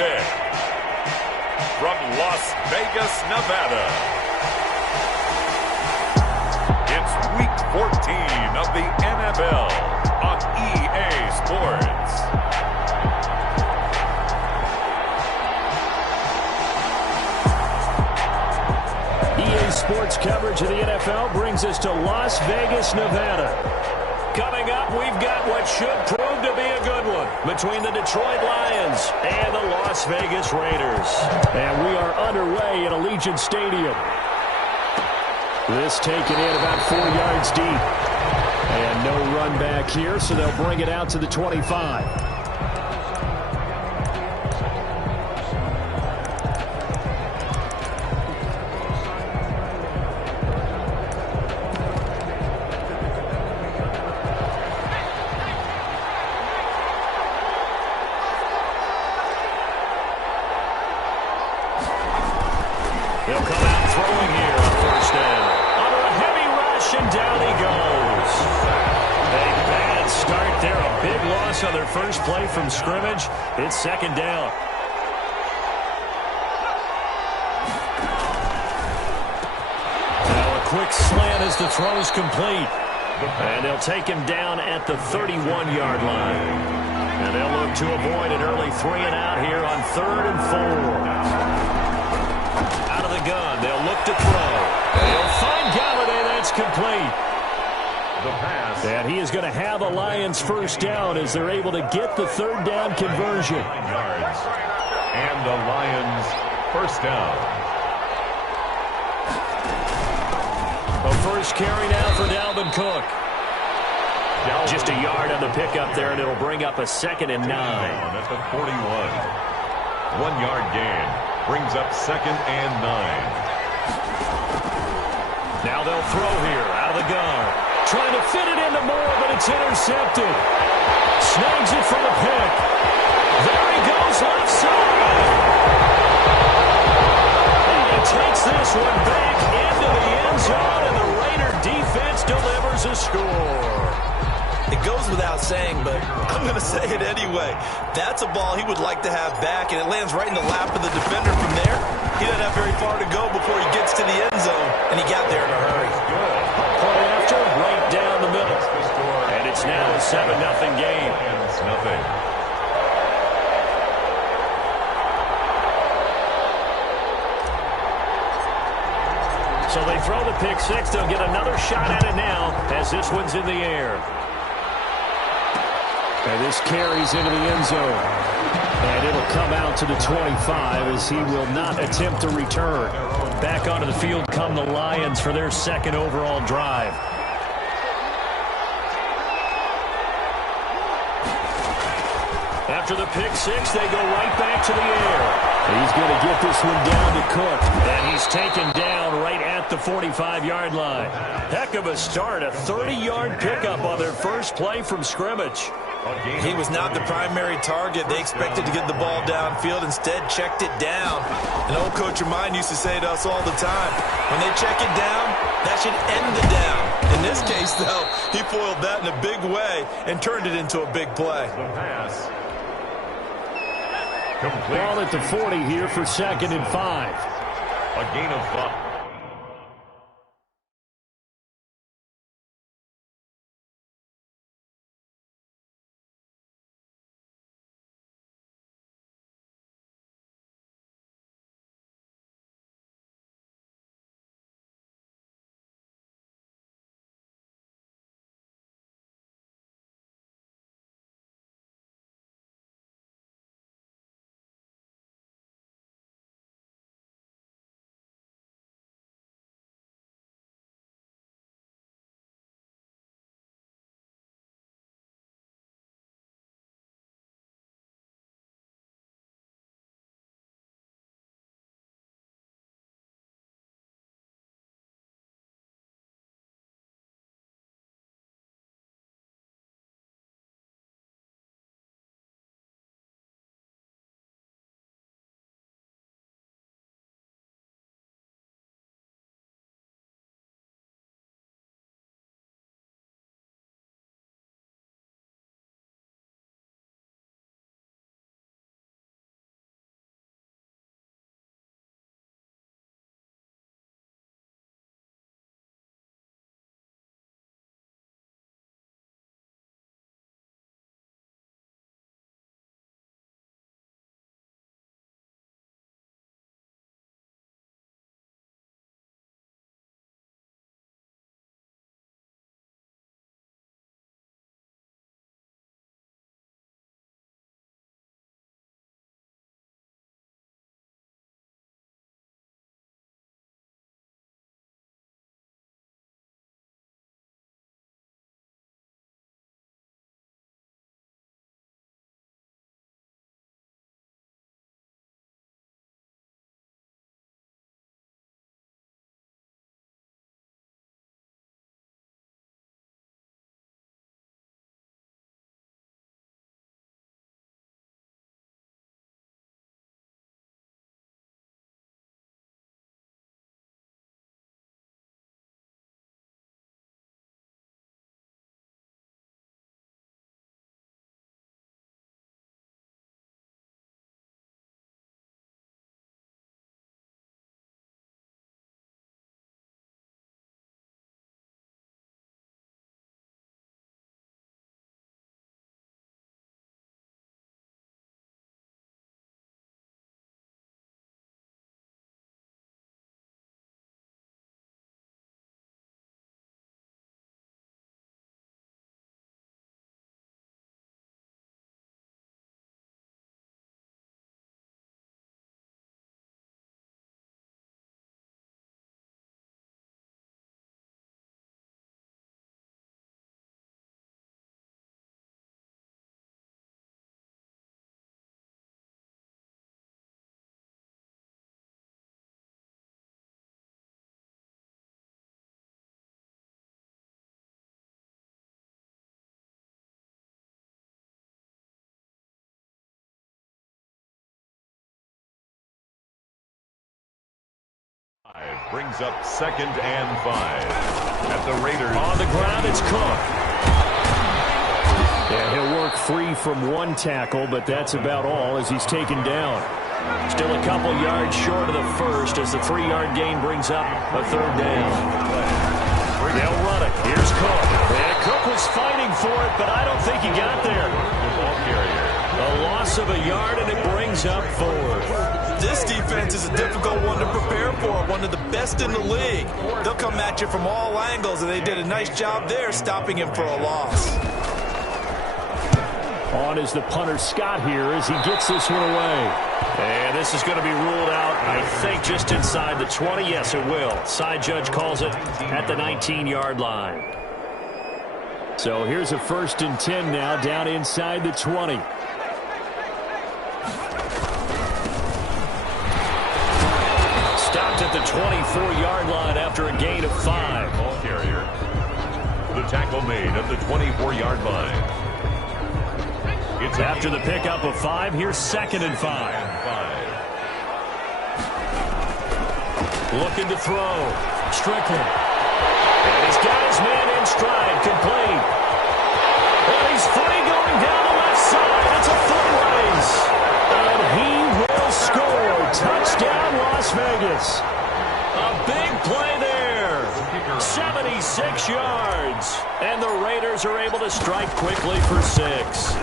Tuesday, from Las Vegas, Nevada, it's Week 14 of the NFL on EA Sports. EA Sports coverage of the NFL brings us to Las Vegas, Nevada. Coming up, we've got what should prove to be a good one between the Detroit Lions and the Las Vegas Raiders. And we are underway at Allegiant Stadium. This taken in about 4 yards deep. And no run back here, so they'll bring it out to the 25. They'll come out throwing here on first down. Under a heavy rush, and down he goes. A bad start there. A big loss on their first play from scrimmage. It's second down. Now a quick slant as the throw's complete. And they'll take him down at the 31-yard line. And they'll look to avoid an early 3-and-out here on 3rd and 4. Gun. They'll look to throw. They'll find Galladay. That's complete. The pass. And he is going to have a Lions first down as they're able to get the third down conversion. 9 yards. And the Lions first down. A first carry now for Dalvin Cook. Just a yard on the pickup there, and it'll bring up a 2nd and 9. At the 41. 1 yard gain. Brings up 2nd and 9. Now they'll throw here out of the gun. Trying to fit it into Moore, but it's intercepted. Snags it for the pick. There he goes left side. And he takes this one back into the end zone, and the Raider defense delivers a score. It goes without saying, but I'm going to say it anyway. That's a ball he would like to have back, and it lands right in the lap of the defender from there. He doesn't have very far to go before he gets to the end zone, and he got there in a hurry. Play after, right down the middle. And it's now a 7-0 game. It's nothing. So they throw the pick six. They'll get another shot at it now as this one's in the air. And this carries into the end zone. And it'll come out to the 25 as he will not attempt to return. Back onto the field come the Lions for their 2nd overall drive. After the pick six, they go right back to the air. He's going to get this one down to Cook. And he's taken down right at the 45-yard line. Heck of a start, a 30-yard pickup on their first play from scrimmage. He was not the primary target. They expected to get the ball downfield. Instead, checked it down. An old coach of mine used to say to us all the time, when they check it down, that should end the down. In this case, though, he foiled that in a big way and turned it into a big play. The pass. Complete. Ball at the 40 here for 2nd and 5. A gain of 5. Brings up 2nd and 5. At the Raiders. On the ground, it's Cook. Yeah, he'll work free from one tackle, but that's about all as he's taken down. Still a couple yards short of the first as the 3-yard gain brings up a 3rd down. They'll run it. Here's Cook. And Cook was fighting for it, but I don't think he got there. A loss of a yard, and it brings up 4th. This defense is a difficult one to prepare for, one of the best in the league. They'll come at you from all angles, and they did a nice job there stopping him for a loss. On is the punter Scott here as he gets this one away. And this is going to be ruled out, I think, just inside the 20. Yes, it will. Side judge calls it at the 19-yard line. So here's a 1st and 10 now down inside the 20. Stopped at the 24-yard line after a gain of 5. Ball carrier. The tackle made at the 24-yard line. It's after the pickup of 5. Here's 2nd and 5. Looking to throw. Strickland. And he's got his man in stride. Complete. And he's free going down the left side. It's a foot race. And he will score. Touchdown, Las Vegas. A big play there. 76 yards. And the Raiders are able to strike quickly for 6.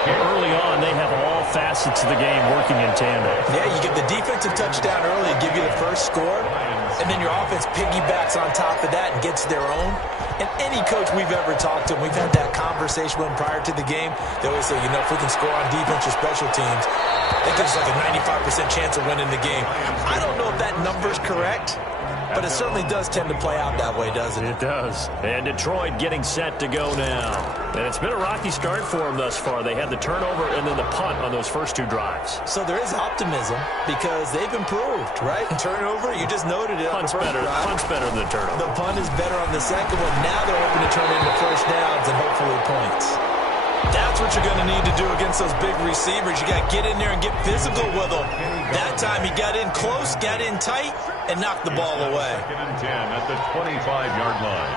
Early on, they have all facets of the game working in tandem. Yeah, you get the defensive touchdown early and give you the first score, and then your offense piggybacks on top of that and gets their own. And any coach we've ever talked to, and we've had that conversation with them prior to the game, they always say, you know, if we can score on defense or special teams, I think there's like a 95% chance of winning the game. I don't know if that number's correct, but it certainly does tend to play out that way, doesn't it? It does. And Detroit getting set to go now. And it's been a rocky start for them thus far. They had the turnover and then the punt on those first 2 drives. So there is optimism because they've improved, right? Turnover, you just noted it. Punt's better than the turnover. The punt is better on the second one. Now they're hoping to turn into first downs and hopefully points. That's what you're going to need to do against those big receivers. You got to get in there and get physical with them. That time he got in close, got in tight, and knocked the ball away. 2nd and 10 at the 25-yard line.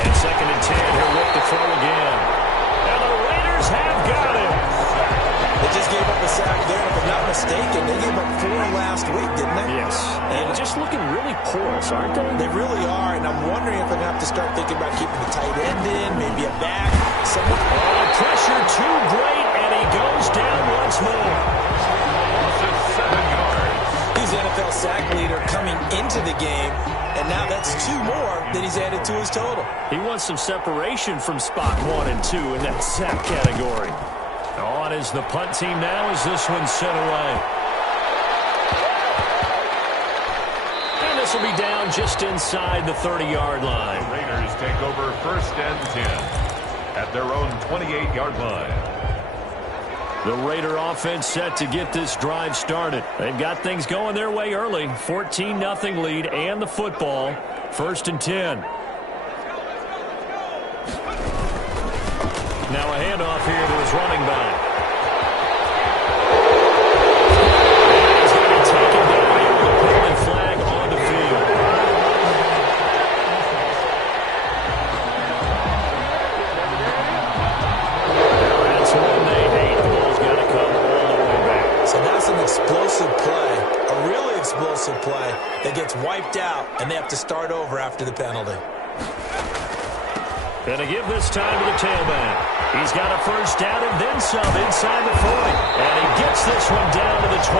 And 2nd and 10. He'll look to throw again. And the Raiders have got it. They just gave up a sack there. If I'm not mistaken, they gave up 4 last week, didn't they? Yes. And just looking really porous, aren't they? They really are, and I'm wondering if I'm going to have to start thinking about keeping the tight end in, maybe a back. Someone. Oh, the pressure too great, and he goes down once more. Loss of 7 yards. He's NFL sack leader coming into the game, and now that's 2 more that he's added to his total. He wants some separation from spot 1 and 2 in that sack category. On is the punt team now as this one's sent away. And this will be down just inside the 30-yard line. The Raiders take over 1st and 10 at their own 28-yard line. The Raider offense set to get this drive started. They've got things going their way early. 14-0 lead and the football. 1st and 10. Now a handoff here to his running back. He's going to be taken down here with a penalty flag on the field. That's one they hate. The ball's got to come all the way back. So that's an explosive play, a really explosive play that gets wiped out, and they have to start over after the penalty. Going to give this time to the tailback. He's got a first down and then some inside the 40. And he gets this one down to the 24.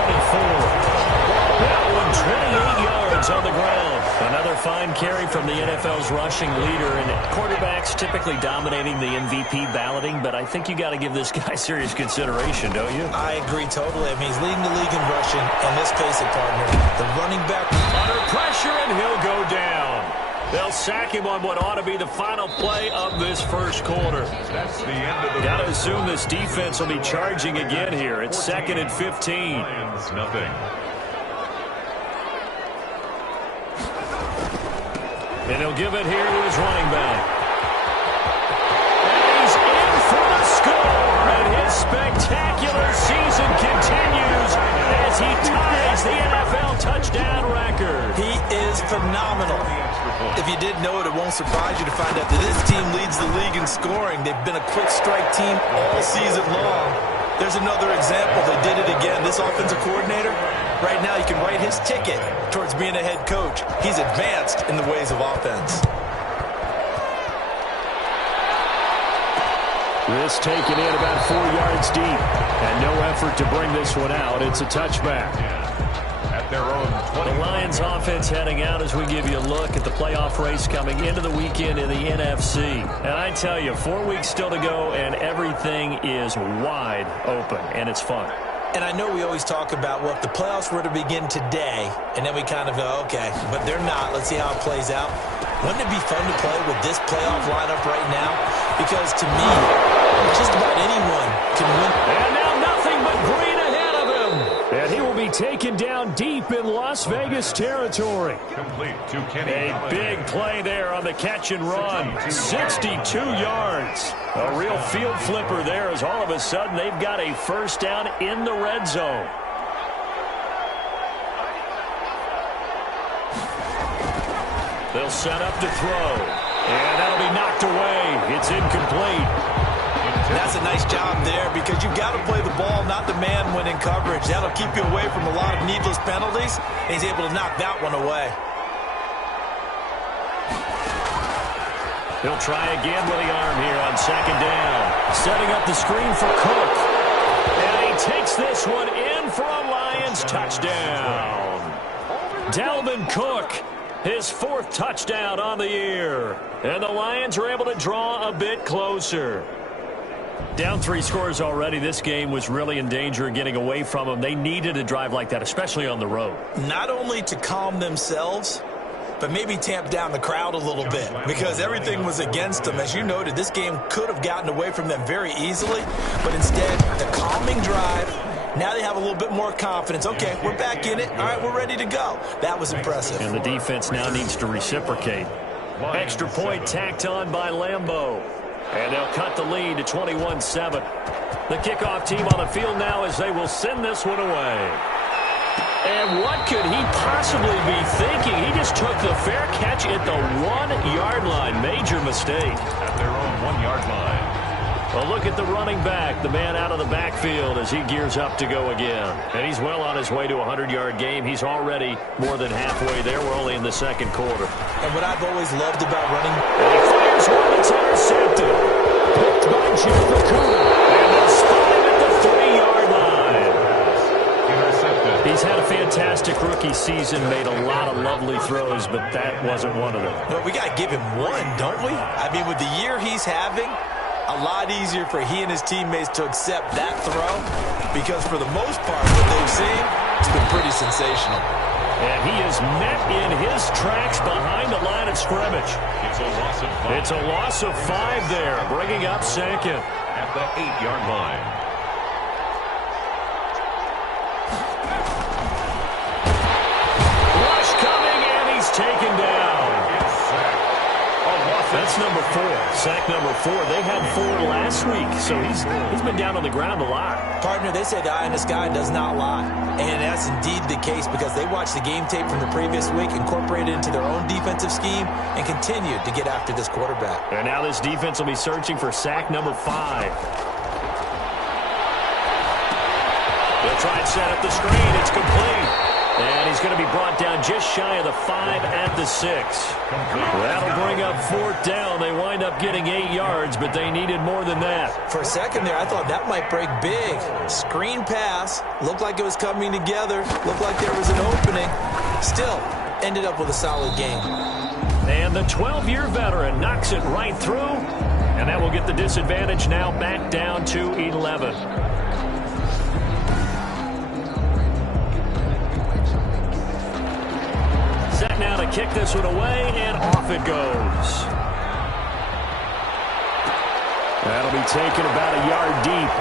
That one 28 yards on the ground. Another fine carry from the NFL's rushing leader. And quarterbacks typically dominating the MVP balloting, but I think you got to give this guy serious consideration, don't you? I agree totally. I mean, he's leading the league in rushing. And let's face it, partner, the running back under pressure, and he'll go down. They'll sack him on what ought to be the final play of this first quarter. That's the end of the. Got to assume this defense will be charging again here. It's 2nd and 15. Lions, nothing. And he'll give it here to his running back. And he's in for the score. And his spectacular season continues as he ties the NFL touchdown record. He is phenomenal. If you didn't know it, it won't surprise you to find out that this team leads the league in scoring. They've been a quick strike team all season long. There's another example. They did it again. This offensive coordinator, right now, you can write his ticket towards being a head coach. He's advanced in the ways of offense. This taken in about 4 yards deep. And no effort to bring this one out. It's a touchback. At their own 20. The Lions offense heading out as we give you a look at the playoff race coming into the weekend in the NFC. And I tell you, 4 weeks still to go, and everything is wide open, and it's fun. And I know we always talk about, well, if the playoffs were to begin today, and then we kind of go, okay, but they're not. Let's see how it plays out. Wouldn't it be fun to play with this playoff lineup right now? Because to me, just about anyone can win. And now nothing but green ahead of him. And he will be taken down deep in Las Vegas territory. Complete to Kenny. A big play there on the catch and run. 62 yards. A real field flipper there as all of a sudden they've got a first down in the red zone. They'll set up to throw. And that'll be knocked away. It's incomplete. That's a nice job there because you've got to play the ball, not the man when in coverage. That'll keep you away from a lot of needless penalties. And he's able to knock that one away. He'll try again with the arm here on second down. Setting up the screen for Cook. And he takes this one in for a Lions touchdown. Dalvin Cook, his 4th touchdown on the year. And the Lions are able to draw a bit closer. Down 3 scores already. This game was really in danger of getting away from them. They needed a drive like that, especially on the road. Not only to calm themselves, but maybe tamp down the crowd a little bit because everything was against them. As you noted, this game could have gotten away from them very easily, but instead, the calming drive, now they have a little bit more confidence. Okay, we're back in it. All right, we're ready to go. That was impressive. And the defense now needs to reciprocate. Extra point tacked on by Lambeau. And they'll cut the lead to 21-7. The kickoff team on the field now as they will send this one away. And what could he possibly be thinking? He just took the fair catch at the 1-yard line. Major mistake. At their own 1-yard line. Well, look at the running back, the man out of the backfield as he gears up to go again. And he's well on his way to a 100-yard game. He's already more than halfway there. We're only in the second quarter. And what I've always loved about running... And he fires one that's intercepted. Picked by Jim McCool. And they'll spot him at the 3-yard line. Intercepted. He's had a fantastic rookie season, made a lot of lovely throws, but that wasn't one of them. But we got to give him one, don't we? I mean, with the year he's having... a lot easier for he and his teammates to accept that throw because for the most part, what they've seen, it's been pretty sensational. And he is met in his tracks behind the line of scrimmage. It's a loss of 5. It's a loss of 5 there, bringing up second. At the 8-yard line. Rush coming, and he's taken down. That's number 4. Sack number 4. They had 4 last week, so he's been down on the ground a lot. Partner, they say the eye in the sky does not lie. And that's indeed the case because they watched the game tape from the previous week, incorporated it into their own defensive scheme, and continued to get after this quarterback. And now this defense will be searching for sack number 5. They'll try and set up the screen. It's complete. And he's going to be brought down just shy of the 5 at the 6. That'll bring up 4th down. They wind up getting 8 yards, but they needed more than that. For a second there, I thought that might break big. Screen pass. Looked like it was coming together. Looked like there was an opening. Still, ended up with a solid game. And the 12-year veteran knocks it right through. And that will get the disadvantage now back down to 11. Now to kick this one away, and off it goes. That'll be taken about a yard deep.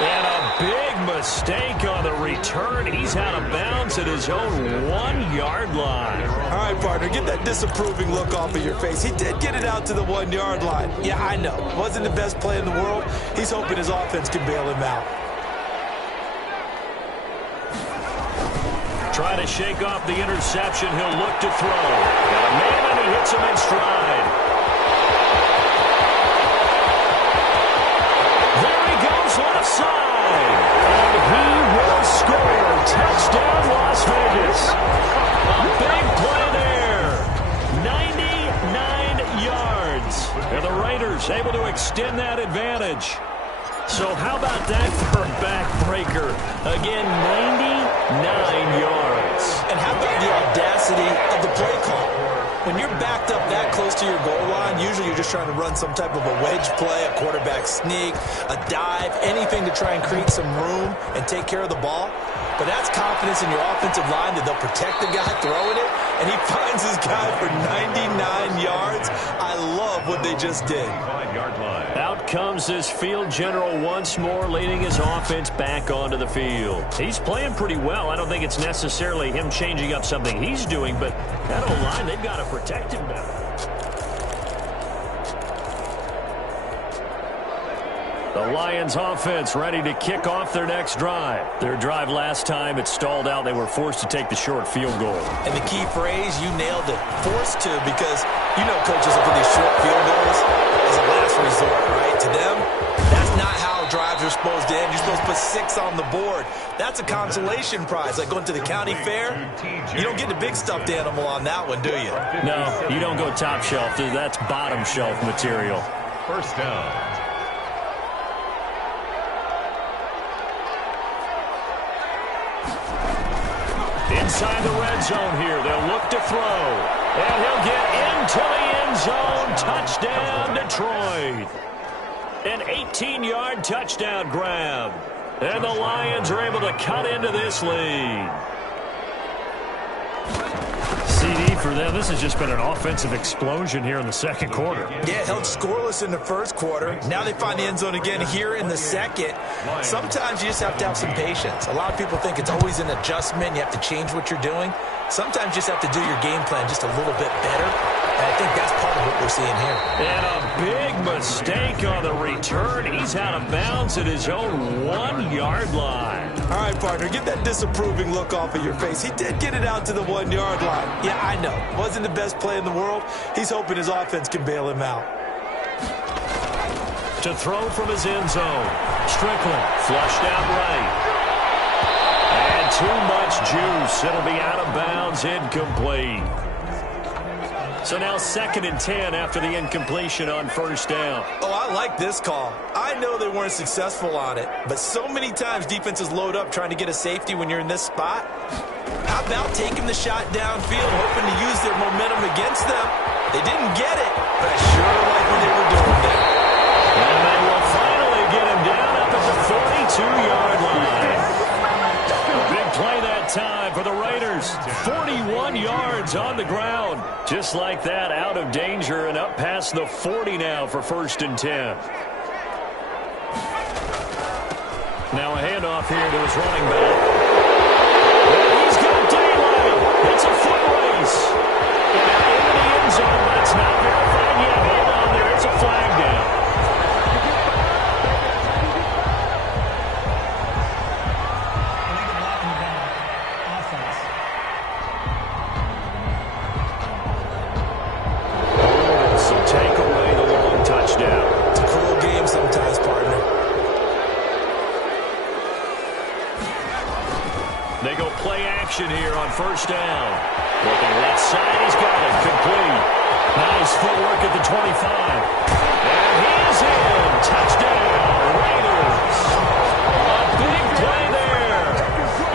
And a big mistake on the return. He's out of bounds at his own 1-yard line. All right, partner, get that disapproving look off of your face. He did get it out to the 1-yard line. Yeah, I know. Wasn't the best play in the world. He's hoping his offense can bail him out. Trying to shake off the interception. He'll look to throw. Got a man, and he hits him in stride. There he goes, left side. And he will score. Touchdown, Las Vegas. A big play there. 99 yards. And the Raiders able to extend that advantage. So how about that for a backbreaker? Again, 99 yards. And how about the audacity of the play call? When you're backed up that close to your goal line, usually you're just trying to run some type of a wedge play, a quarterback sneak, a dive, anything to try and create some room and take care of the ball. But that's confidence in your offensive line that they'll protect the guy throwing it, and he finds his guy for 99 yards. I love what they just did. Out comes this field general once more, leading his offense back onto the field. He's playing pretty well. I don't think it's necessarily him changing up something he's doing, but that O-line, they've got to protect him better. The Lions offense ready to kick off their next drive. Their drive last time, it stalled out. They were forced to take the short field goal. And the key phrase, you nailed it, forced to, because you know coaches look at these short field goals as a last resort, right? To them, that's not how drives are supposed to end. You're supposed to put 6 on the board. That's a consolation prize, like going to the county fair. You don't get the big stuffed animal on that one, do you? No, you don't go top shelf. That's bottom shelf material. First down. Inside the red zone here, they'll look to throw. And he'll get into the end zone. Touchdown, Detroit. An 18-yard touchdown grab. And the Lions are able to cut into this lead. CD for them. This has just been an offensive explosion here in the second quarter. Yeah, held scoreless in the first quarter. Now they find the end zone again here in the second. Sometimes you just have to have some patience. A lot of people think it's always an adjustment. You have to change what you're doing. Sometimes you just have to do your game plan just a little bit better. And I think that's part of what we're seeing here. And a big mistake on the return. He's out of bounds at his own 1-yard line. All right, partner, get that disapproving look off of your face. He did get it out to the 1-yard line. Yeah, I know. Wasn't the best play in the world. He's hoping his offense can bail him out. To throw from his end zone. Strickland flushed out right. And too much juice. It'll be out of bounds, incomplete. So now 2nd and 10 after the incompletion on first down. Oh, I like this call. I know they weren't successful on it, but so many times defenses load up trying to get a safety when you're in this spot. How about taking the shot downfield, hoping to use their momentum against them? They didn't get it, but I sure like what they were doing there. And they will finally get him down up at the 42-yard line. Big play that time for the Raiders. 41 yards on the ground. Just like that, out of danger and up past the 40 now for 1st and 10. Now a handoff here to his running back. He's got daylight. It's a foot race. And now into the end zone, but it's not verified yet. Hold on, there is a flag down. They go play action here on first down. Looking left side, he's got it. Complete. Nice footwork at the 25. And he's in. Touchdown, Raiders. A big play there.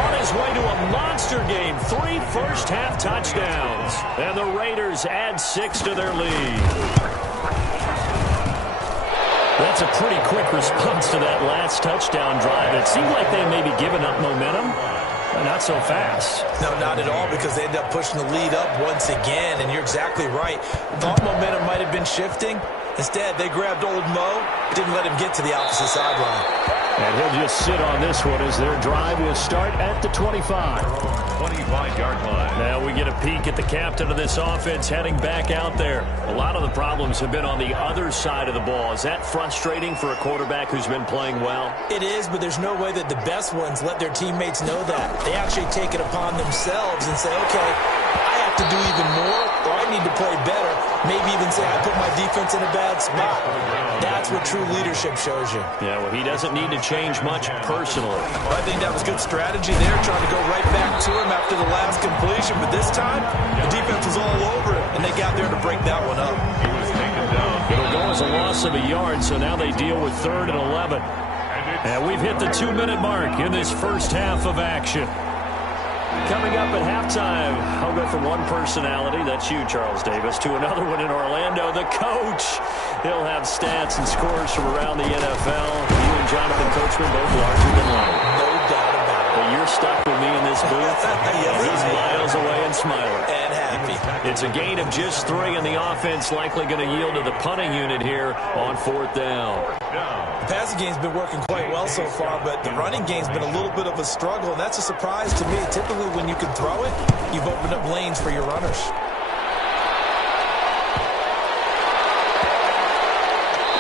On his way to a monster game. 3 first-half touchdowns. And the Raiders add 6 to their lead. That's a pretty quick response to that last touchdown drive. It seemed like they may be giving up momentum. Not so fast. No, not at all, because they end up pushing the lead up once again, and you're exactly right. Thought momentum might have been shifting, Instead, they grabbed old Mo, didn't let him get to the opposite sideline. And he'll just sit on this one as their drive will start at the 25. 25-yard line. Now we get a peek at the captain of this offense heading back out there. A lot of the problems have been on the other side of the ball. Is that frustrating for a quarterback who's been playing well? It is, but there's no way that the best ones let their teammates know that. They actually take it upon themselves and say, okay, I have to do even more, or I need to play better. Maybe even say I put my defense in a bad spot. That's what true leadership shows you. Yeah, well, he doesn't need to change much personally. Well, I think that was good strategy there, trying to go right back to him after the last completion. But this time, the defense was all over it, and they got there to break that one up. He was taken down. It'll go as a loss of a yard, so now they deal with 3rd and 11. And we've hit the 2-minute mark in this first half of action. Coming up at halftime, I'll go from one personality, that's you, Charles Davis, to another one in Orlando, the coach. He'll have stats and scores from around the NFL. You and Jonathan Coachman both larger than life. No doubt about it. But you're stuck with me in this booth. He's miles away and smiling. And happy. It's a gain of just 3, and the offense likely going to yield to the punting unit here on 4th down. The passing game's been working quite well so far, but the running game's been a little bit of a struggle, and that's a surprise to me. Typically, when you can throw it, you've opened up lanes for your runners.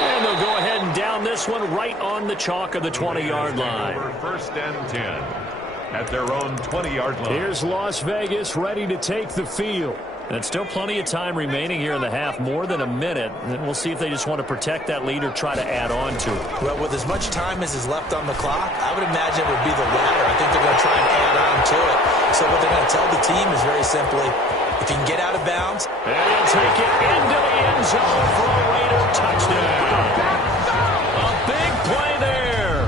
And they'll go ahead and down this one right on the chalk of the 20-yard line. 1st and 10 at their own 20-yard line. Here's Las Vegas ready to take the field. And still plenty of time remaining here in the half, more than a minute. And we'll see if they just want to protect that lead or try to add on to it. Well, with as much time as is left on the clock, I would imagine it would be the latter. I think they're going to try and add on to it. So what they're going to tell the team is very simply, if you can get out of bounds. And he'll take it into the end zone for a Raider touchdown. A big play there.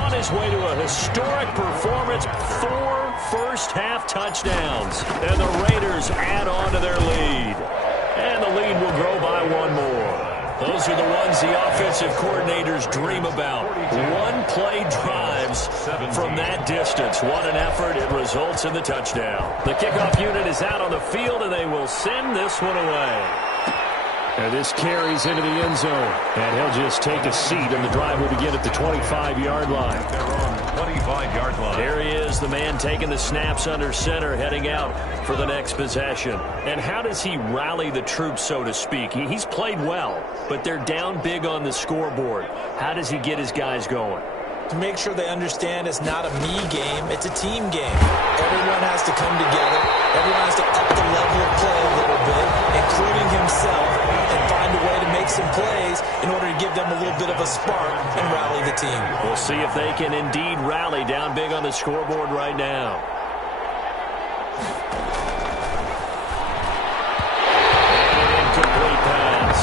On his way to a historic performance, 4 first-half touchdowns. And the Raiders add on to their lead. And the lead will grow by 1 more. Those are the ones the offensive coordinators dream about. One-play drives from that distance. What an effort. It results in the touchdown. The kickoff unit is out on the field, and they will send this one away. And this carries into the end zone. And he'll just take a seat, and the drive will begin at the 25-yard line. Their own 25-yard line. Here he is, the man taking the snaps under center, heading out for the next possession. And how does he rally the troops, so to speak? He's played well, but they're down big on the scoreboard. How does he get his guys going? To make sure they understand it's not a me game, it's a team game. Everyone has to come together. Everyone has to up the level of play a little bit, including himself, and find a way to make some plays in order to give them a little bit of a spark and rally the team. We'll see if they can indeed rally down big on the scoreboard right now. And an incomplete pass.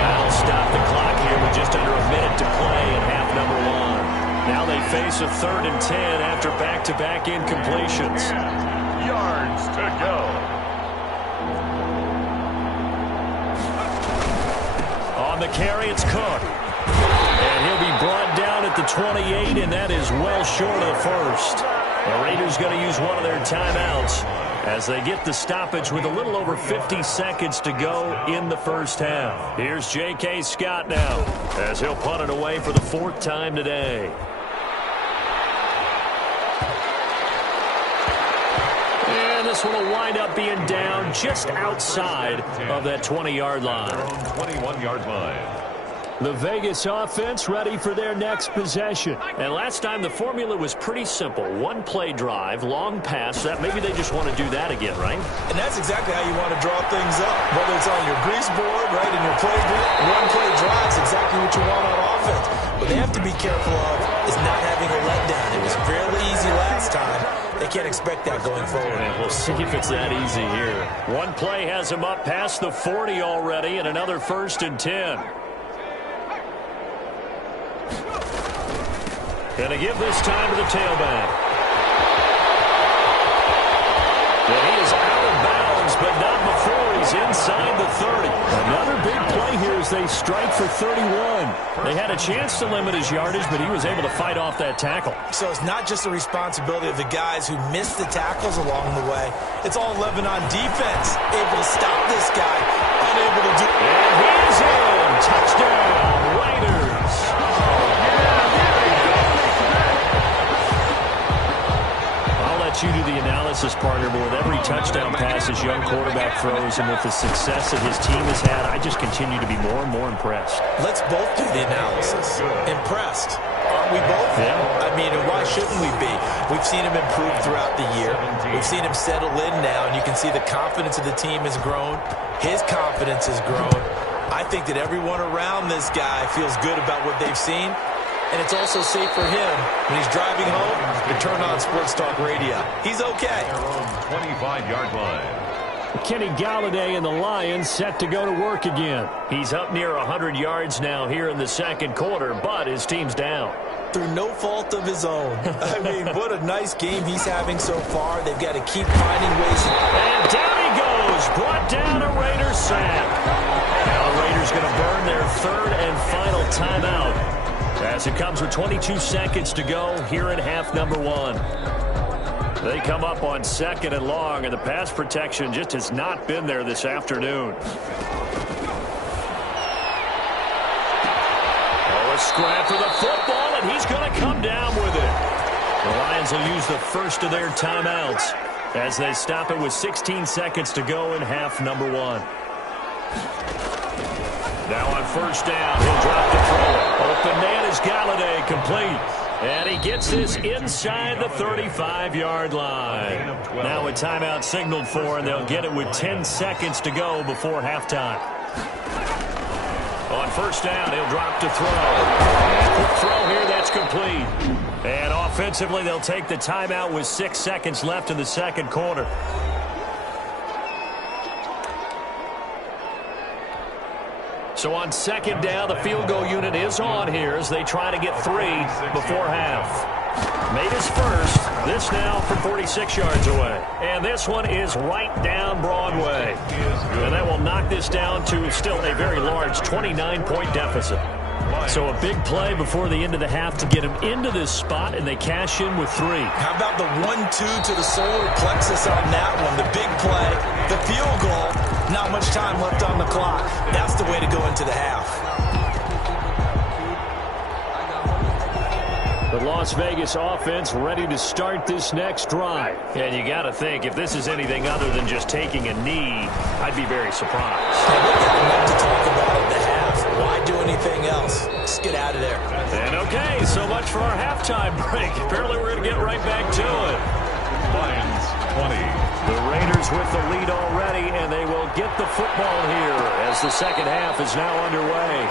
That'll stop the clock here with just under a minute to play in half number 1. Now they face a 3rd and 10 after back-to-back incompletions. Yards to go. On the carry, it's Cook. And he'll be brought down at the 28, and that is well short of the first. The Raiders going to use one of their timeouts as they get the stoppage with a little over 50 seconds to go in the first half. Here's J.K. Scott now as he'll punt it away for the 4th time today. And this one will wind up being down just outside of that 20-yard line. Their own 21-yard line. The Vegas offense ready for their next possession. And last time the formula was pretty simple. One-play drive, long pass. That maybe they just want to do that again, right? And that's exactly how you want to draw things up. Whether it's on your grease board, right, in your playbook, one-play drive is exactly what you want on offense. What they have to be careful of is not having a letdown. It was fairly easy last time. They can't expect that going forward. And we'll see if it's that easy here. One play has him up past the 40 already, and another 1st and 10. Gonna give this time to the tailback. And he is out of bounds, but not before he's inside the 30. Another big play here as they strike for 31. They had a chance to limit his yardage, but he was able to fight off that tackle. So it's not just the responsibility of the guys who missed the tackles along the way. It's all 11 on defense. Able to stop this guy, unable to do. And he is in. analysis partner, but with every touchdown pass his young quarterback throws and with the success that his team has had, I just continue to be more and more impressed. Let's both do the analysis. Impressed. Aren't we both? Yeah. I mean, and why shouldn't we be? We've seen him improve throughout the year. We've seen him settle in now, and you can see the confidence of the team has grown. His confidence has grown. I think that everyone around this guy feels good about what they've seen, and it's also safe for him when he's driving home to turn on Sports Talk Radio. He's okay. 25-yard line. Kenny Galladay and the Lions set to go to work again. He's up near 100 yards now here in the second quarter, but his team's down. Through no fault of his own. I mean, what a nice game he's having so far. They've got to keep finding ways. And down he goes. Brought down a Raiders sack. Now the Raiders going to burn their third and final timeout as it comes with 22 seconds to go here in half number one. They come up on second and long, and the pass protection just has not been there this afternoon. Oh, a scrap for the football, and he's going to come down with it. The Lions will use the first of their timeouts as they stop it with 16 seconds to go in half number one. Now on first down, he'll drop the throw. Open man is Galladay, complete. And he gets this inside the 35-yard line. Now a timeout signaled for, and they'll get it with 10 seconds to go before halftime. On first down, he'll drop to throw. Quick throw here, that's complete. And offensively, they'll take the timeout with 6 seconds left in the second quarter. So on second down, the field goal unit is on here as they try to get 3 before half. Made his first. This now from 46 yards away. And this one is right down Broadway. And that will knock this down to still a very large 29-point deficit. So a big play before the end of the half to get him into this spot, and they cash in with 3. How about the 1-2 to the solar plexus on that one? The big play, the field goal, not much time left on the clock. That's the way to go into the half. The Las Vegas offense ready to start this next drive. And you got to think, if this is anything other than just taking a knee, I'd be very surprised. Enough to talk about at the half. Why do anything else? Just get out of there. And okay, so much for our halftime break. Apparently we're going to get right back to it. Lions 20. The Raiders with the lead already, and they will get the football here as the second half is now underway.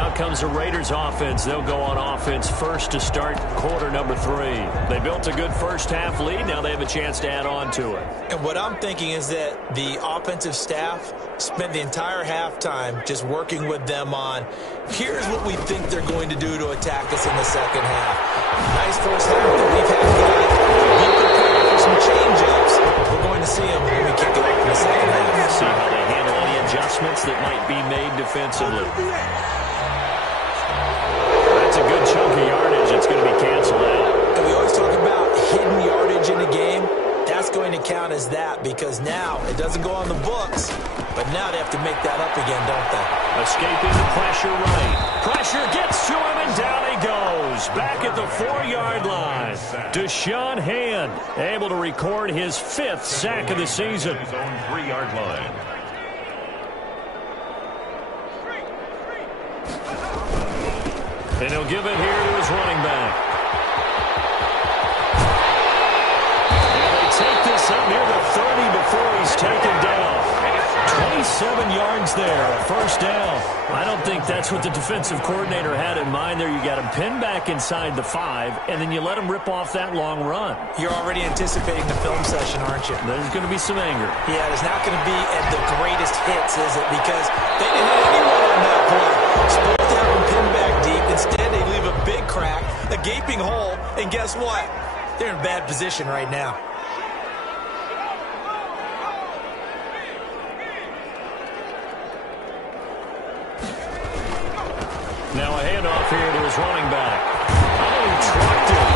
Out comes the Raiders offense. They'll go on offense first to start quarter number 3. They built a good first half lead. Now they have a chance to add on to it. And what I'm thinking is that the offensive staff spent the entire halftime just working with them on, here's what we think they're going to do to attack us in the second half. Nice first half that we've had, guys. Be prepared for some change-ups. We're going to see them when we kick it off in the second half. See how they handle any adjustments that might be made defensively. That's a good chunk of yardage. It's going to be canceled out. And we always talk about hidden yardage in a game. That's going to count as that because now it doesn't go on the books, but now they have to make that up again, don't they? Escaping the pressure right. Pressure gets to him, and down he goes. Back at the 4-yard line. Deshaun Hand able to record his 5th sack of the season. His own 3-yard line. And he'll give it here to his running back. And they take this up near the 30 before he's taken down. 27 yards there, a first down. I don't think that's what the defensive coordinator had in mind there. You got him pinned back inside the 5, and then you let him rip off that long run. You're already anticipating the film session, aren't you? There's going to be some anger. Yeah, it's not going to be at the greatest hits, is it? Because they didn't hit anyone on that play. Supposed to have him pinned back deep. Instead, they leave a big crack, a gaping hole, and guess what? They're in bad position right now. Now a handoff here to his running back. Oh, he trucked it.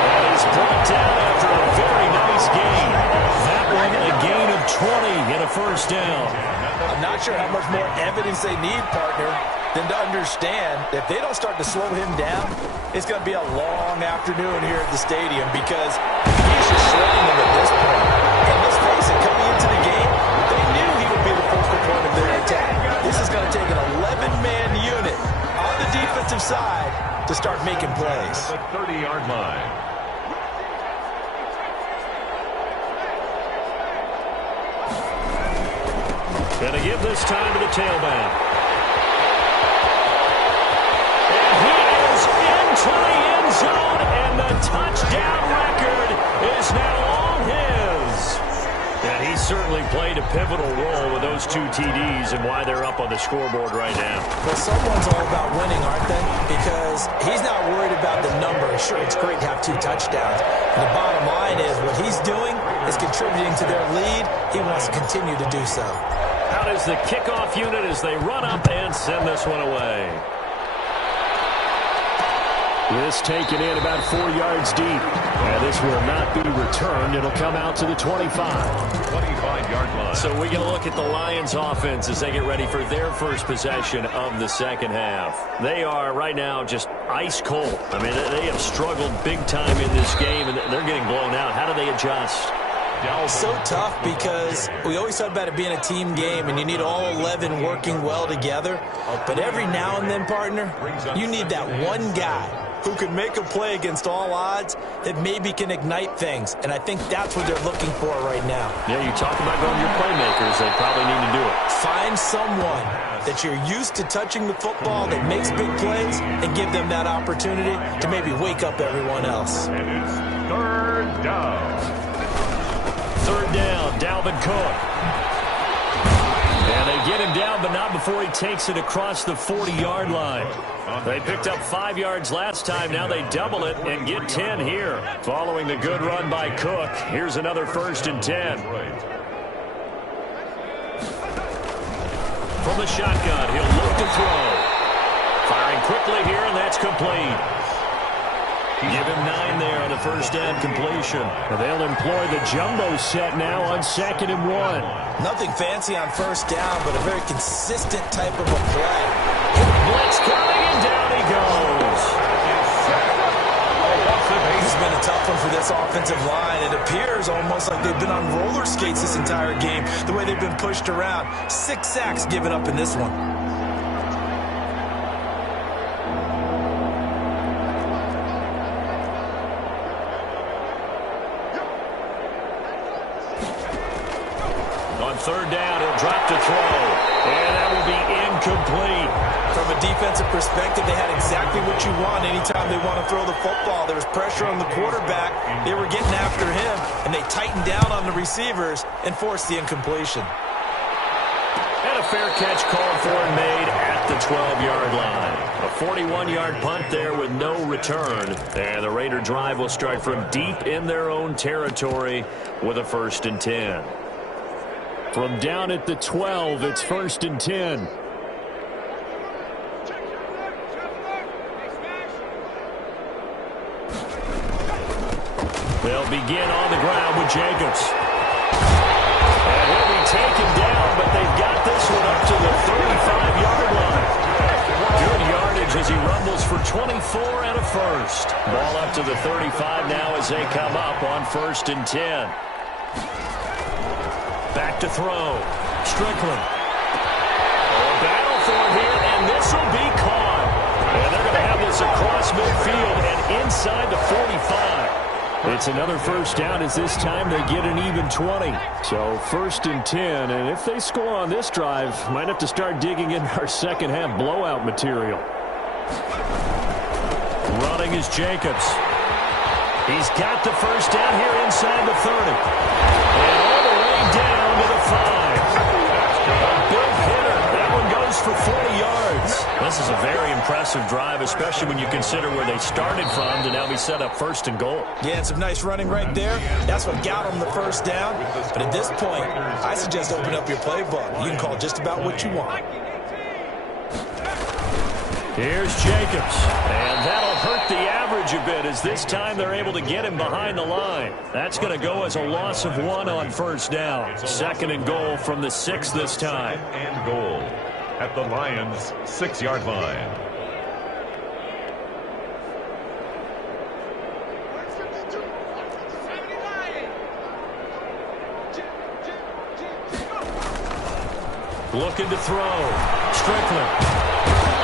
And he's brought down after a very nice gain. That one a gain of 20 and a first down. I'm not sure how much more evidence they need, partner. than to understand that if they don't start to slow him down, it's going to be a long afternoon here at the stadium because he's just shredding them at this point. And let's face it, coming into the game, they knew he would be the focal point of their attack. This is going to take an 11-man unit on the defensive side to start making plays. The 30-yard line. Going to give this time to the tailback. And he is into the end zone, and the touchdown record is now all his. And he certainly played a pivotal role with those 2 TDs and why they're up on the scoreboard right now. Well, someone's all about winning, aren't they? Because he's not worried about the number. Sure, it's great to have 2 touchdowns. And the bottom line is what he's doing is contributing to their lead. He wants to continue to do so. Out is the kickoff unit as they run up and send this one away. This taken in about 4 yards deep. And this will not be returned. It'll come out to the 25. 25-yard line. So we get a look at the Lions offense as they get ready for their first possession of the second half. They are right now just ice cold. I mean, they have struggled big time in this game, and they're getting blown out. How do they adjust? So tough because we always talk about it being a team game and you need all 11 working well together. But every now and then, partner, you need that one guy who can make a play against all odds that maybe can ignite things. And I think that's what they're looking for right now. Yeah, you talk about going to your playmakers. They probably need to do it. Find someone that you're used to touching the football that makes big plays and give them that opportunity to maybe wake up everyone else. And it's 3rd down. 3rd down, Dalvin Cook. And they get him down, but not before he takes it across the 40-yard line. They picked up 5 yards last time. Now they double it and get 10 here. Following the good run by Cook, here's another 1st and 10. From the shotgun, he'll look to throw. Firing quickly here, and that's complete. Give him 9 there on the 1st down completion. And they'll employ the jumbo set now on 2nd and 1. Nothing fancy on 1st down, but a very consistent type of a play. Blitz coming, and down he goes. This has been a tough one for this offensive line. It appears almost like they've been on roller skates this entire game, the way they've been pushed around. 6 sacks given up in this one. On 3rd down, he'll drop to throw. And that will be incomplete. From a defensive perspective, they had exactly what you want anytime they want to throw the football. There was pressure on the quarterback. They were getting after him, and they tightened down on the receivers and forced the incompletion. And a fair catch called for and made at the 12-yard line. A 41-yard punt there with no return. And the Raider drive will start from deep in their own territory with a 1st and 10. From down at the 12, it's 1st and 10. They'll begin on the ground with Jacobs. And he'll be taken down, but they've got this one up to the 35-yard line. Good yardage as he rumbles for 24 and a 1st. Ball up to the 35 now as they come up on 1st and 10. Back to throw. Strickland. A battle for it here, and this will be caught. And they're going to have this across midfield and inside the 45. It's another 1st down as this time they get an even 20. So 1st and 10, and if they score on this drive, might have to start digging in our second half blowout material. Running is Jacobs. He's got the 1st down here inside the 30. And all the way down to the 5. A big hitter. That one goes for 40 yards. This is a very impressive drive, especially when you consider where they started from to now be set up 1st and goal. Yeah, and some nice running right there. That's what got them the 1st down. But at this point, I suggest open up your playbook. You can call just about what you want. Here's Jacobs, and that'll hurt the average a bit as this time they're able to get him behind the line. That's going to go as a loss of 1 on 1st down. 2nd and goal from the 6 this time. And goal. at the Lions' 6-yard line. Looking to throw. Strickland.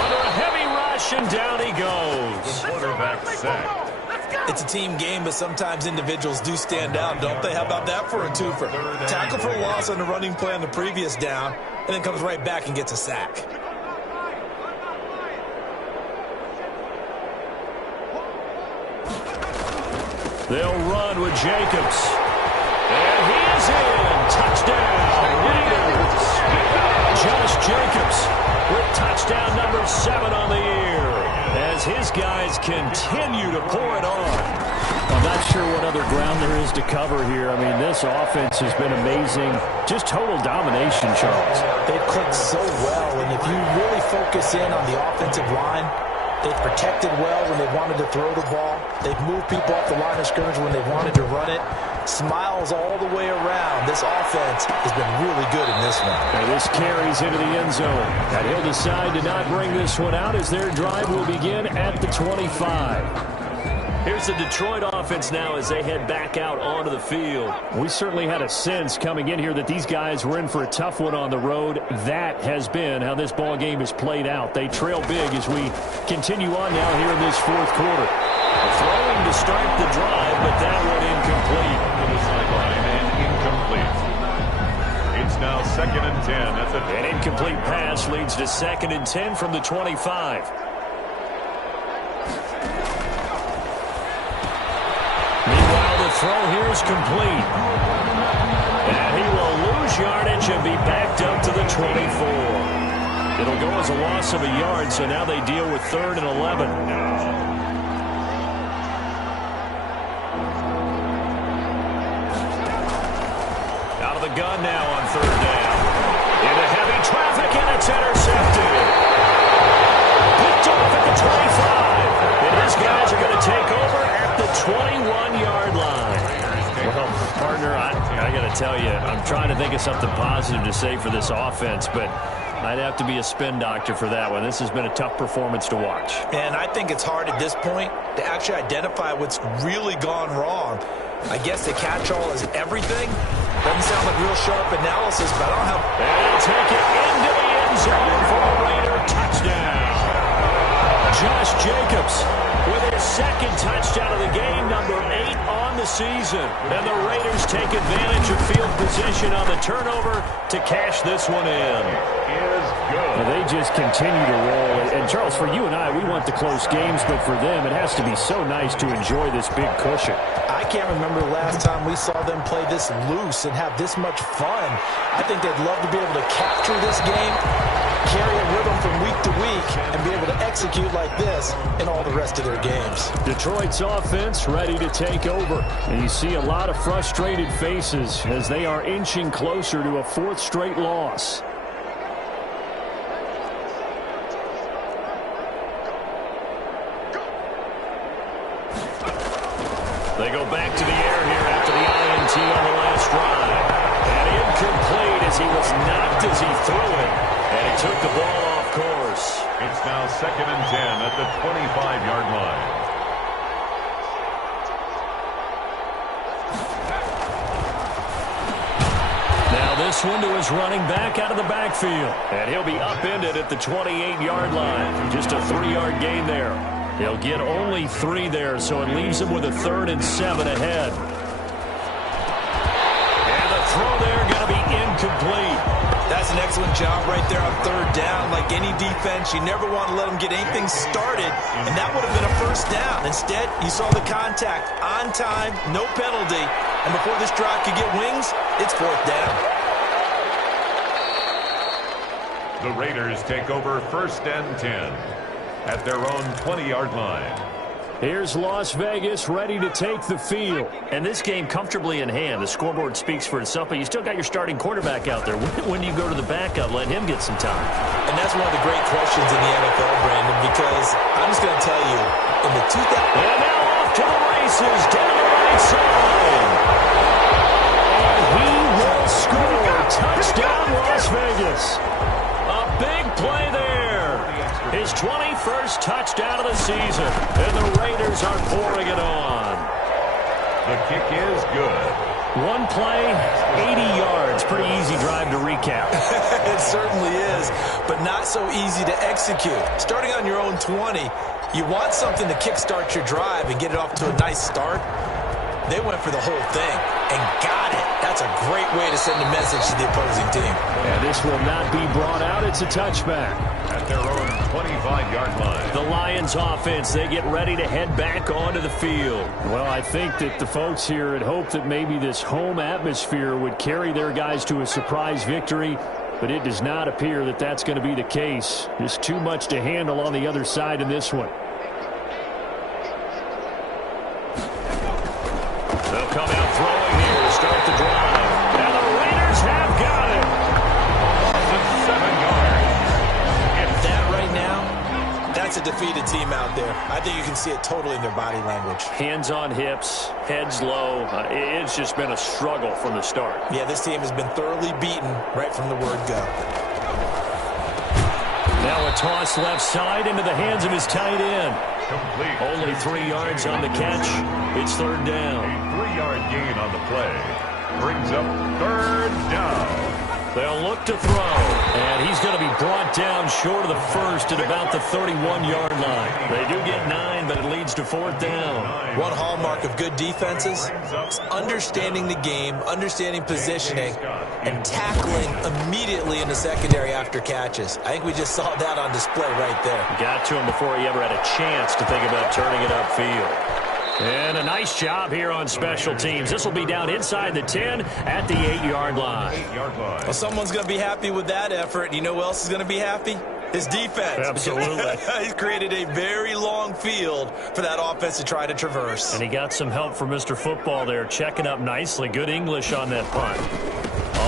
Under a heavy rush, and down he goes. The quarterback sacked. It's a team game, but sometimes individuals do stand out, don't they? How about that for a twofer? Tackle for a loss on the running play on the previous down, and then comes right back and gets a sack. They'll run with Jacobs. And he is in. Touchdown. Raiders. Josh Jacobs with touchdown number 7 on the year as his guys continue to pour it on. I'm not sure what other ground there is to cover here. I mean, this offense has been amazing. Just total domination, Charles. They've clicked so well, and if you really focus in on the offensive line, they've protected well when they wanted to throw the ball. They've moved people off the line of scrimmage when they wanted to run it. Smiles all the way around. This offense has been really good in this one. And this carries into the end zone. And he'll decide to not bring this one out as their drive will begin at the 25. Here's the Detroit offense now as they head back out onto the field. We certainly had a sense coming in here that these guys were in for a tough one on the road. That has been how this ball game is played out. They trail big as we continue on now here in this fourth quarter. Throwing to start the drive, but that one incomplete. To the sideline and incomplete. It's now 2nd and 10 at the... An incomplete pass leads to 2nd and 10 from the 25. Meanwhile, the throw here is complete. And he will lose yardage and be backed up to the 24. It'll go as a loss of a yard, so now they deal with 3rd and 11. Gun now on 3rd down. Into heavy traffic, and it's intercepted. Picked off at the 25. And his guys are going to take over at the 21-yard line. Well, partner, I got to tell you, I'm trying to think of something positive to say for this offense, but I'd have to be a spin doctor for that one. This has been a tough performance to watch. And I think it's hard at this point to actually identify what's really gone wrong. I guess the catch-all is everything. Doesn't sound like real sharp analysis, but I don't have... And he'll take it into the end zone for a Raider touchdown. Josh Jacobs with his 2nd touchdown of the game, number 8 on the season. And the Raiders take advantage of field position on the turnover to cash this one in. Well, they just continue to roll. And, Charles, for you and I, we want the close games, but for them, it has to be so nice to enjoy this big cushion. I can't remember the last time we saw them play this loose and have this much fun. I think they'd love to be able to capture this game, carry a rhythm from week to week, and be able to execute like this in all the rest of their games. Detroit's offense ready to take over. And you see a lot of frustrated faces as they are inching closer to a 4th straight loss. They go back to the air here after the INT on the last drive. And incomplete as he was knocked as he threw it. And he took the ball off course. It's now 2nd and 10 at the 25-yard line. Now this one to his running back out of the backfield. And he'll be upended at the 28-yard line. Just a 3-yard gain there. He'll get only 3 there, so it leaves him with a 3rd and 7 ahead. And the throw there going to be incomplete. That's an excellent job right there on 3rd down. Like any defense, you never want to let them get anything started, and that would have been a 1st down. Instead, you saw the contact on time, no penalty, and before this drive could get wings, it's 4th down. The Raiders take over 1st and 10 at their own 20-yard line. Here's Las Vegas ready to take the field. And this game comfortably in hand. The scoreboard speaks for itself, but you still got your starting quarterback out there. When do you go to the backup? Let him get some time. And that's one of the great questions in the NFL, Brandon, because I'm just going to tell you, in the 2000... And now off to the races, down the right side. And he will score. Touchdown, Las Vegas. A big play his 21st touchdown of the season. And the Raiders are pouring it on. The kick is good. One play, 80 yards. Pretty easy drive to recap. It certainly is, but not so easy to execute. Starting on your own 20, you want something to kickstart your drive and get it off to a nice start. They went for the whole thing and got it. That's a great way to send a message to the opposing team. And this will not be brought out. It's a touchback. At their own 25-yard line. The Lions offense, they get ready to head back onto the field. Well, I think that the folks here had hoped that maybe this home atmosphere would carry their guys to a surprise victory, but it does not appear that that's going to be the case. Just too much to handle on the other side in this one. They'll come out throwing here to start the drive. And the Raiders have got it. Just 7 yards. That right now, that's a defeated team out there. I think you can see it totally in their body language. Hands on hips, heads low. It's just been a struggle from the start. Yeah, this team has been thoroughly beaten right from the word go. Now a toss left side into the hands of his tight end. Complete. Only 3 yards on the catch. It's third down. A 3-yard gain on the play. Brings up third down. They'll look to throw. And he's going to be brought down short of the first at about the 31-yard line. They do get 9, but it leads to fourth down. One hallmark of good defenses is understanding the game, understanding positioning, and tackling immediately in the secondary after catches. I think we just saw that on display right there. Got to him before he ever had a chance to think about turning it upfield. And a nice job here on special teams. This will be down inside the 10 at the 8-yard line. Well, someone's going to be happy with that effort. You know who else is going to be happy? His defense. Absolutely. He's created a very long field for that offense to try to traverse. And he got some help from Mr. Football there, checking up nicely. Good English on that punt.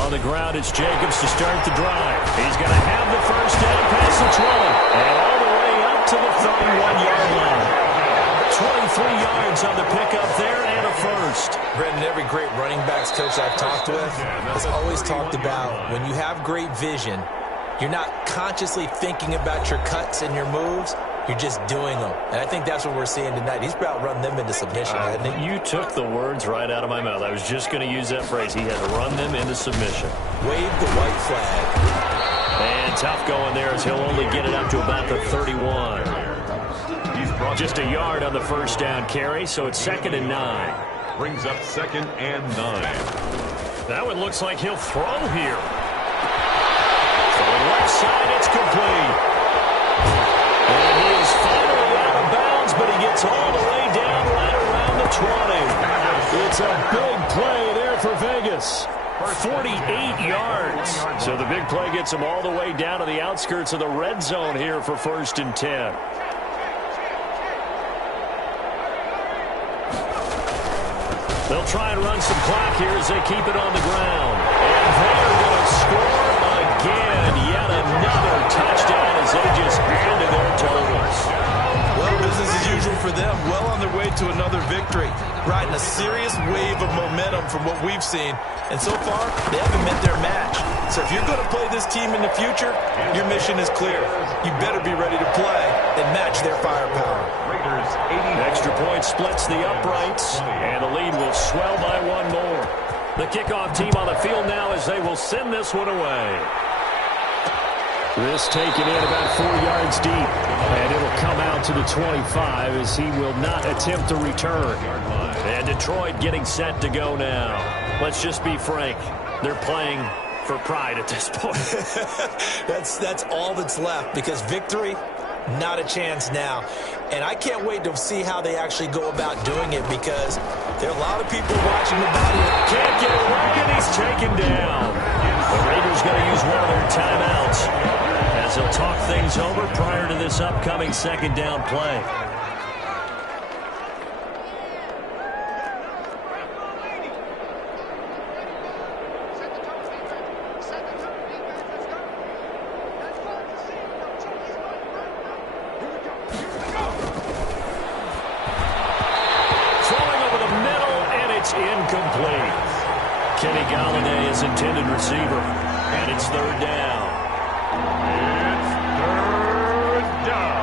On the ground, it's Jacobs to start the drive. He's going to have the first down past the 20. And all the way up to the 31-yard line. 23 yards on the pickup there and a first. Brendan, every great running backs coach I've talked with has always talked about when you have great vision, you're not consciously thinking about your cuts and your moves. You're just doing them. And I think that's what we're seeing tonight. He's about run them into submission, hasn't he? You took the words right out of my mouth. I was just going to use that phrase. He had to run them into submission. Wave the white flag. And tough going there as he'll only get it up to about the 31. Just a yard on the first down carry, so it's 2nd and 9. Brings up 2nd and 9. That one looks like he'll throw here. To the left side, it's complete. And he is finally out of bounds, but he gets all the way down right around the 20. It's a big play there for Vegas. 48 yards. So the big play gets him all the way down to the outskirts of the red zone here for 1st and 10. They'll try and run some clock here as they keep it on the ground. And they're going to score again. Yet another touchdown as they just handed their totals. Well, business as usual for them. Well on their way to another victory. Riding a serious wave of momentum from what we've seen. And so far, they haven't met their match. So if you're going to play this team in the future, your mission is clear. You better be ready to play and match their firepower. Extra point splits the uprights, and the lead will swell by 1 more. The kickoff team on the field now as they will send this one away. This taken in about 4 yards deep, and it'll come out to the 25 as he will not attempt to return. And Detroit getting set to go now. Let's just be frank. They're playing for pride at this point. That's all that's left because victory, not a chance now. And I can't wait to see how they actually go about doing it because there are a lot of people watching the body. Can't get away, and he's taken down. The Raiders going to use one of their timeouts as they'll talk things over prior to this upcoming 2nd down play. Incomplete. Kenny Galladay is intended receiver, and it's 3rd down. It's 3rd down.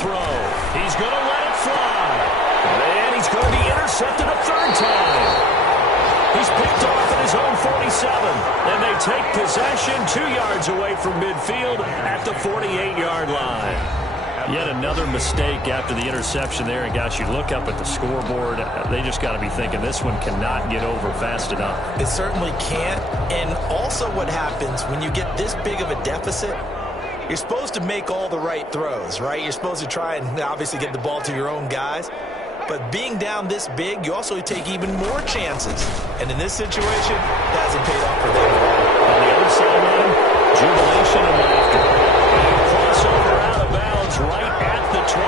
throw. He's going to let it fly. And he's going to be intercepted a third time. He's picked off at his own 47. And they take possession 2 yards away from midfield at the 48-yard line. Yet another mistake after the interception there. And, gosh, you look up at the scoreboard. They just got to be thinking this one cannot get over fast enough. It certainly can't. And also what happens when you get this big of a deficit, you're supposed to make all the right throws, right? You're supposed to try and obviously get the ball to your own guys. But being down this big, you also take even more chances. And in this situation, it hasn't paid off for them at all. On the other sideline, jubilation and laughter. Crossover out of bounds right at the 25.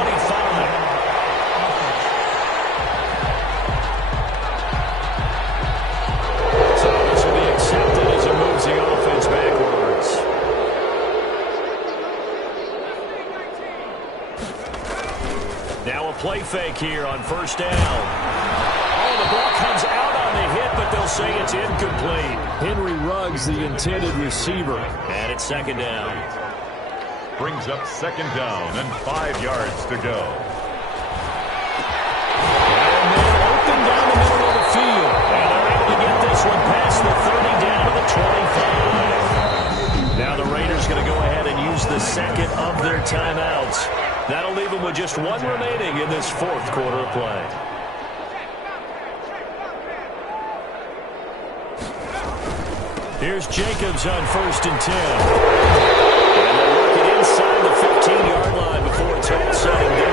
So this will be accepted as it moves the offense backwards. Now a play fake here on first down. Oh, the ball comes out on the hit, but they'll say it's incomplete. Henry Ruggs, the intended receiver. And it's second down. Brings up second down and 5 yards to go. And they're open down the middle of the field. And they're able to get this one past the 30 down to the 25. Now the Raiders going to go ahead and use the second of their timeouts. That'll leave them with just one remaining in this fourth quarter of play. Here's Jacobs on first and 10. And they'll work it inside the 15-yard line before it's all said and done.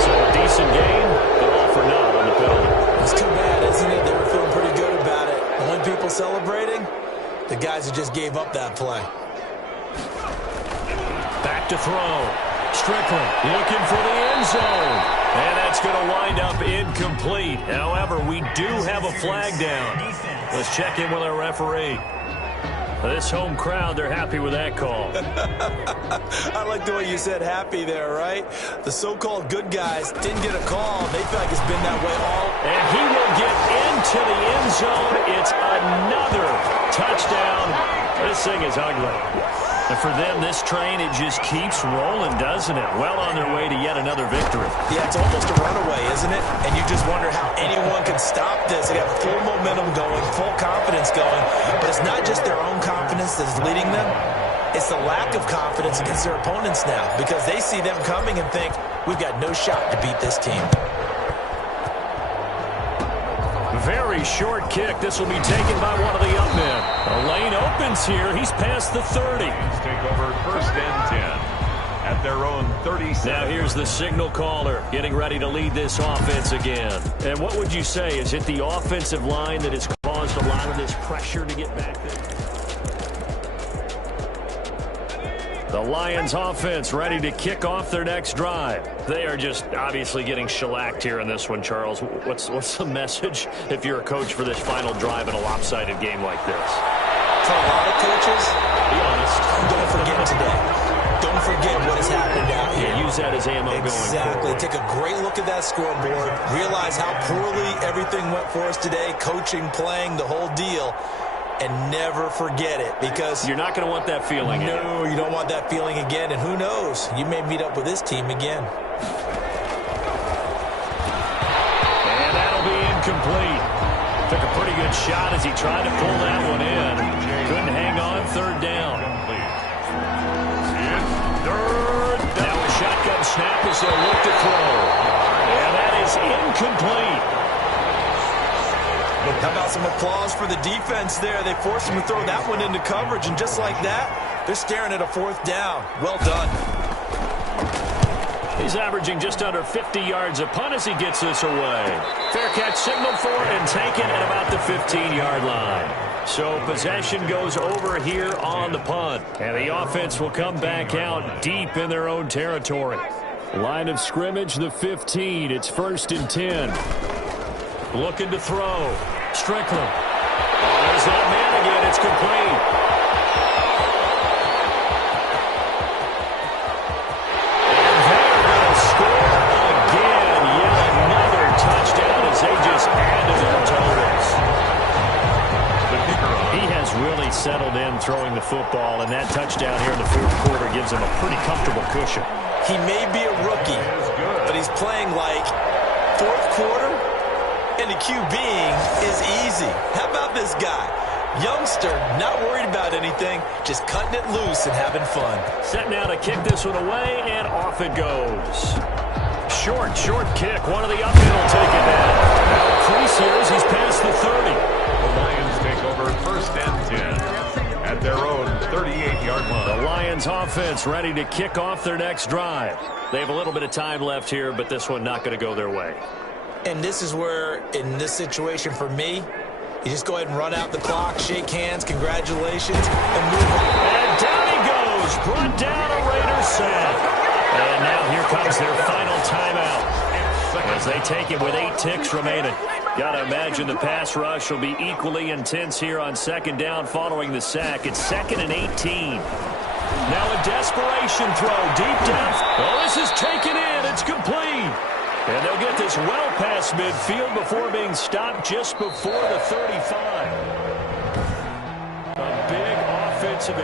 So a decent game, but all for naught on the penalty. It's too bad, isn't it? They were feeling pretty good about it. The only people celebrating, the guys who just gave up that play. Back to throw. Strickland looking for the end zone. And that's going to wind up incomplete. However, we do have a flag down. Let's check in with our referee. This home crowd, they're happy with that call. I like the way you said happy there, right? The so-called good guys didn't get a call. They feel like it's been that way all. And he will get into the end zone. It's another touchdown. This thing is ugly. And for them, this train, it just keeps rolling, doesn't it? Well on their way to yet another victory. Yeah, it's almost a runaway, isn't it? And you just wonder how anyone can stop this. They got full momentum going, full confidence going. But it's not just their own confidence that's leading them. It's the lack of confidence against their opponents now, because they see them coming and think, we've got no shot to beat this team. Very short kick. This will be taken by one of the up men. A lane opens here. He's past the 30. Take over first and 10 at their own 37. Now here's the signal caller getting ready to lead this offense again. And what would you say? Is it the offensive line that has caused a lot of this pressure to get back there? The Lions offense ready to kick off their next drive. They are just obviously getting shellacked here in this one, Charles. What's the message if you're a coach for this final drive in a lopsided game like this? For a lot of coaches, Be honest. don't forget today. Don't forget what has happened out here. Yeah, use that as ammo going Exactly. forward. Take a great look at that scoreboard. Realize how poorly everything went for us today. Coaching, playing, the whole deal. And never forget it, because You're not going to want that feeling. no, you don't want that feeling again. And who knows? You may meet up with this team again. And that'll be incomplete. Took a pretty good shot as he tried to pull that one in. Couldn't hang on. Third down. Third down. Now a shotgun snap as they'll look to throw. And that is incomplete. How about some applause for the defense there? They forced him to throw that one into coverage, and just like that, they're staring at a fourth down. Well done. He's averaging just under 50 yards a punt as he gets this away. Fair catch signaled for and taken at about the 15-yard line. So possession goes over here on the punt. And the offense will come back out deep in their own territory. Line of scrimmage, the 15. It's first and 10. Looking to throw. Strickland. There's that man again. It's complete. And they're going to score again. Yet another touchdown as they just added to their totals. He has really settled throwing the football, and that touchdown here in the fourth quarter gives him a pretty comfortable cushion. He may be a rookie, but he's playing like fourth quarter, and the QBing is easy. How about this guy? Youngster, not worried about anything, just cutting it loose and having fun. Set now to kick this one away, and off it goes. Short kick. One of the upfield will take it down. Now increase here as he's past the 30. The Lions take over first and 10 at their own 38-yard line. The Lions offense ready to kick off their next drive. They have a little bit of time left here, but this one not going to go their way. And this is where, in this situation for me, you just go ahead and run out the clock, shake hands, congratulations, and move on. And down he goes. Brought down a Raiders sack. And now here comes their final timeout as they take it with 8 ticks remaining. Got to imagine the pass rush will be equally intense here on second down following the sack. It's 2nd and 18. Now a desperation throw deep down. Oh, this is taken in. It's complete. And they'll get this well past midfield before being stopped just before the 35. A big offensive